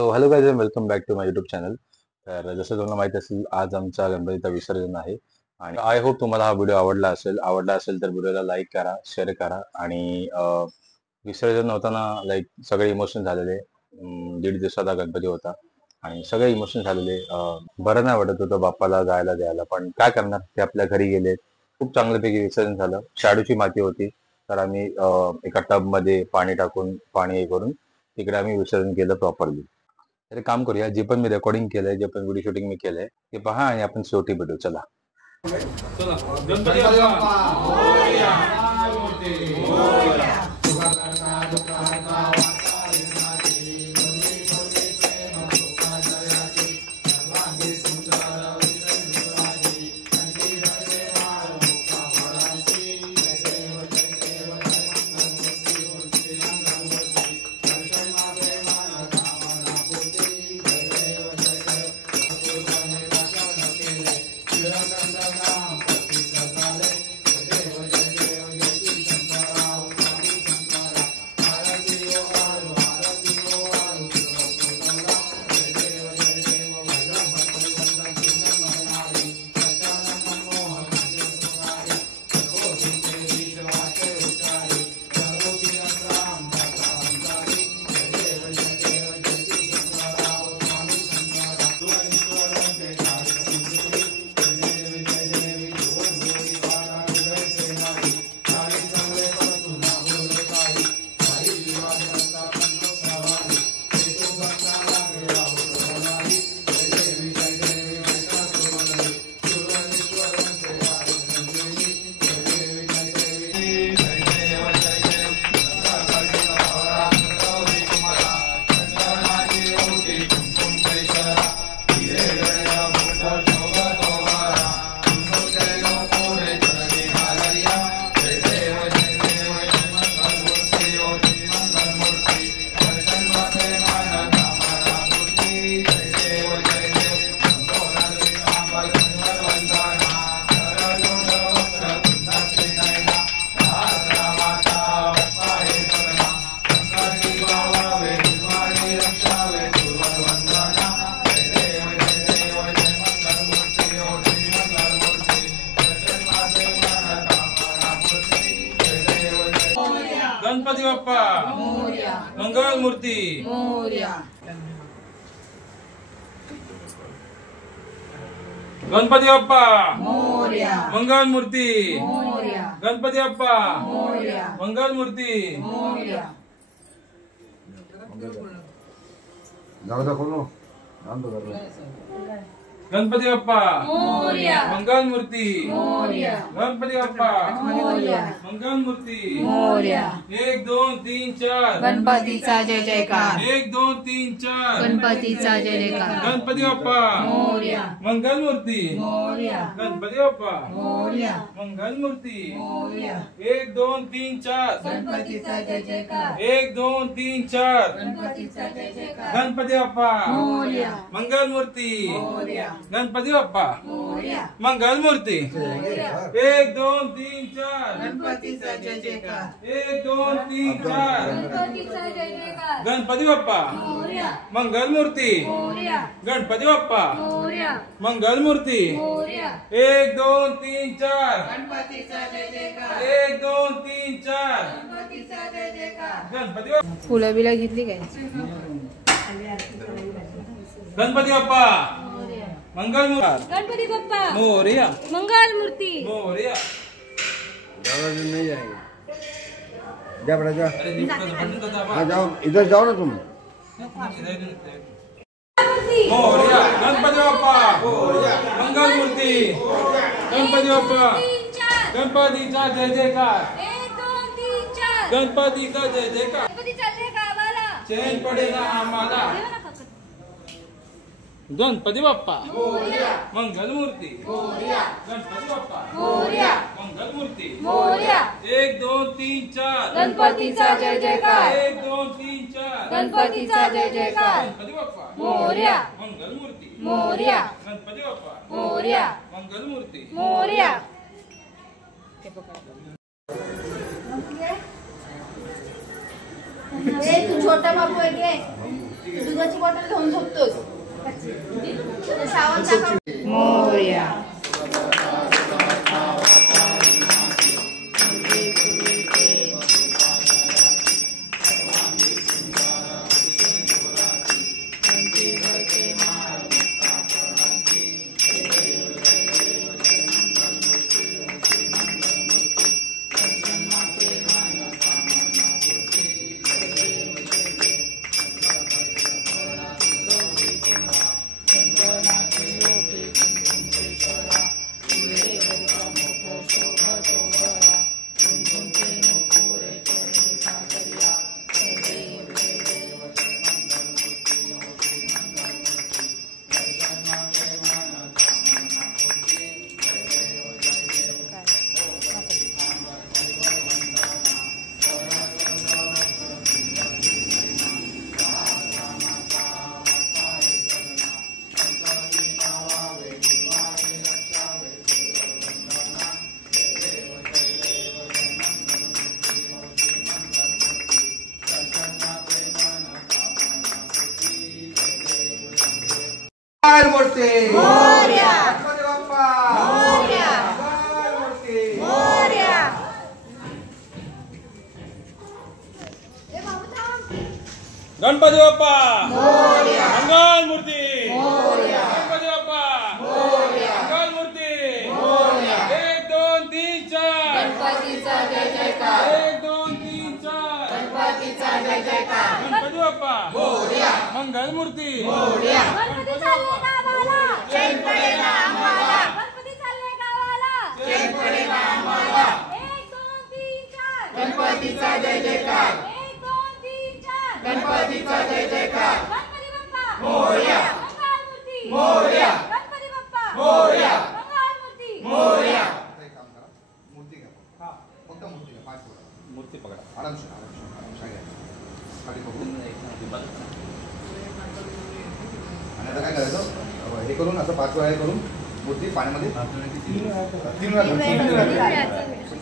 So hello guys, welcome back to my YouTube channel. तर जसं तुम्हाला माहिती असेल, आज आमचा गणपतीचा विसर्जन आहे आणि आय होप तुम्हाला हा व्हिडिओ आवडला असेल तर व्हिडिओला लाईक करा, शेअर करा. आणि विसर्जन होताना लाईक सगळे इमोशन झालेले. 1.5 दिवसाचा गणपती होता आणि सगळे इमोशन झालेले. बरं नाही वाटत होतं बाप्पाला जायला द्यायला, पण काय करणार, ते आपल्या घरी गेले. खूप चांगल्यापैकी विसर्जन झालं. शाडूची माती होती, तर आम्ही एका टब मध्ये पाणी टाकून हे करून तिकडे आम्ही विसर्जन केलं प्रॉपरली. तर एक काम करूया, जे पण मी रेकॉर्डिंग केलंय, जे पण व्हिडिओ शूटिंग मी केलंय ते पहा आणि आपण शेवटी भेटू. चला. गणपती बाप्पा मोरया. गणपती बाप्पा मोरया. मंगल मूर्ती मोरया. गणपती बाप्पा मोरया. मंगल मूर्ती मोरया. गणपती बाप्पा मोरया. मंगल मूर्ती मोरया. गणपती बाप्पा मोरया. मंगल मूर्ती मोरया. गणपती बाप्पा मोरया. मंगल मूर्ती मोरया. 1 2 3 4 गणपतीचा जय जयकार. 1 2 3 4 गणपतीचा जय जयकार. गणपती बाप्पा मोरया. मंगल मूर्ती मोरया. गणपती बाप्पा मोरया. मंगल मूर्ती मोरया. 1 2 3 4 गणपतीचा जय जयकार. 1 2 3 4 गणपतीचा जय जयकार. गणपती बाप्पा मोरया. मंगल मूर्ती मोरया. गणपती बाप्पा मोरया. मंगल मूर्ती 1 2 3 4 गणपतीचा जय जयकार. 1 2 3 4 गणपतीचा जय जयकार. गणपती बाप्पा मोरया. मंगल मूर्ती मोरया. गणपती बाप्पा मोरया. मंगल मूर्ती मोरया. 1 2 3 4 गणपतीचा जय जयकार. 1 2 3 4 गणपतीचा जय जयकार. गणपती बाप्पा फुलं बिला घेतली काय? गणपती बाप्पा मंगल मूर्ती गणपति बप्पा मोरया. मंगल मूर्ति मोरया. नहीं जाएंगे. जा बेटा जा. अरे लिफ्ट का बटन तो दबा. हाँ जाओ, इधर जाओ ना तुम. मोरया. गणपती बाप्पा मंगल मूर्ती गणपती बाप्पा गणपतीचा जय जयकार. 1 2 3 4 गणपतीचा जय जयकार. गणपति चल रे गावाला चैन पडेना आम्हाला. गणपती बाप्पा मंगल मूर्ती गणपती बाप्पा मंगल मूर्ती मोरया. 1 2 3 4 गणपतीचा जय जयकार. 1 2 3 4 गणपतीचा जय जयकार. गणपती बाप्पा मोरया. मंगल मूर्ती मोरया. गणपती बाप्पा मोरया. मंगल मूर्ती. मोरया. तू छोटा बापू आहे. दुधाची बॉटल घेऊन झोपतोस सावध दाखव. मोरया. मूर्ती मोरया. गणपती बाप्पा मोरया. मूर्ती मोरया. गणपती बाप्पा मोरया. मंगल मूर्ती मोरया. गणपती बाप्पा मोरया. मंगल मूर्ती मोरया. 1 2 3 4 गणपतीचा जय जयकार. 1 2 3 4 गणपतीचा जय जयकार. गणपती बाप्पा मोरया. मंगल मूर्ती मोरया. गणपती चालले गावाला. चैन पडेना आम्हाला. गणपती चालले गावाला. चैन पडेना आम्हाला. 1 2 3 4 गणपतीचा जय जयकार. 1 2 3 4 गणपतीचा जय जयकार. गणपती बाप्पा मोरया. मंगल मूर्ती मोरया. गणपती बाप्पा मोरया. मंगल मूर्ती मोरया. एक काम करा मूर्ती घ्या फक्त मूर्ती घ्या पाच बोला मूर्ती पकडा आरामशीर खाली पकडून आणि आता काय करायचं हे करून असं 5 वेळा हे करून मूर्ती पाण्यामध्ये 3 वेळा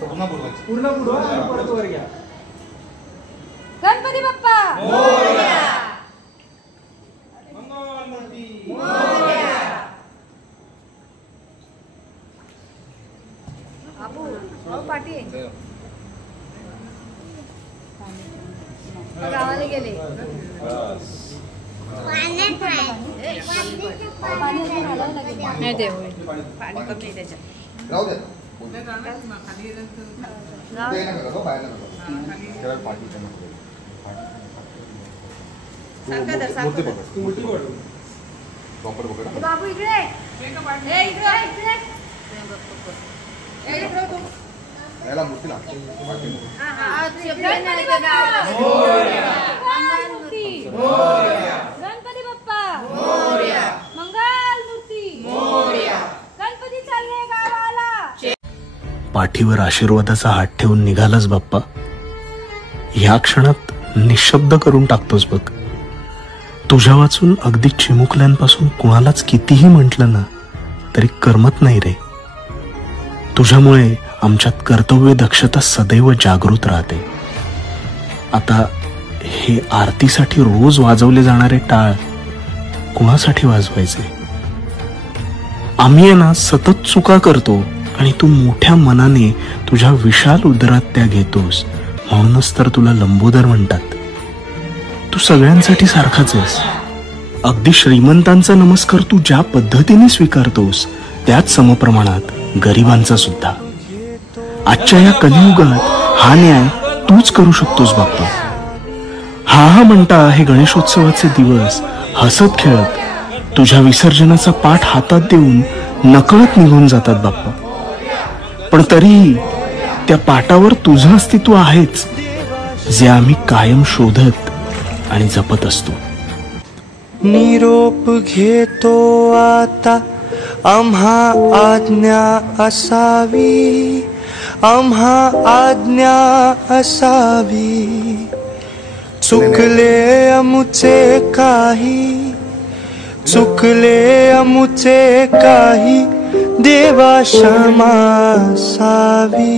पुन्हा बुडवायची गणपती बाप्पा मोरया. मंगल मूर्ती मोरया. बाबू पाठी गावाला गेले नाही ते पाणी कमी त्याच्यात राहू दे ते नका करू, बाहेर नका करू. त्याला पाठीच्या मध्ये. मूर्ती पकड प्रॉपर पकड बाबू इकडे इकडे याला मूर्ती लागते गणपती बाप्पा मोरया. मंगल मूर्ती मोरया. गणपती चालले गावाला. पाठीवर आशीर्वादाचा हात ठेवून निघालास बाप्पा. ह्या क्षणात निशब्द करून टाकतोस बघ. तुझ्या वाचून अगदी चिमुकल्यांपासून कुणालाच कितीही म्हटलं ना तरी करमत नाही रे. तुझ्यामुळे आमच्यात कर्तव्य दक्षता सदैव जागृत राहते. आता हे आरतीसाठी रोज वाजवले जाणारे टाळ कुणासाठी वाजवायचे? आम्ही आहे ना सतत चुका करतो आणि तू मोठ्या मनाने तुझ्या विशाल उदरात त्या घेतोस. म्हणूनच तर तुला लंबोदर म्हणतात. तू सगळ्यांसाठी सारखाच आहेस. अगदी श्रीमंतांचा नमस्कार तू ज्या पद्धतीने स्वीकारतोस त्याच समप्रमाणात गरिबांचा सुद्धा. आजच्या या कलियुगात हा न्याय तूच करू शकतोस बाप्पा. हा म्हणता हे गणेशोत्सवाचे दिवस हसत खेळत तुझ्या विसर्जनाचा पाठ हातात देऊन नकळत निघून जातात बाप्पा. पण तरीही त्या पाटावर तुझं अस्तित्व आहेच जे आम्ही कायम शोधत आणि जपत असतो. निरोप घेतो आता आम्हा आज्ञा असावी, आम्हा आज्ञा असावी. चुकले अमुचे काही, चुकले अमुचे काही, देवा क्षमा असावी.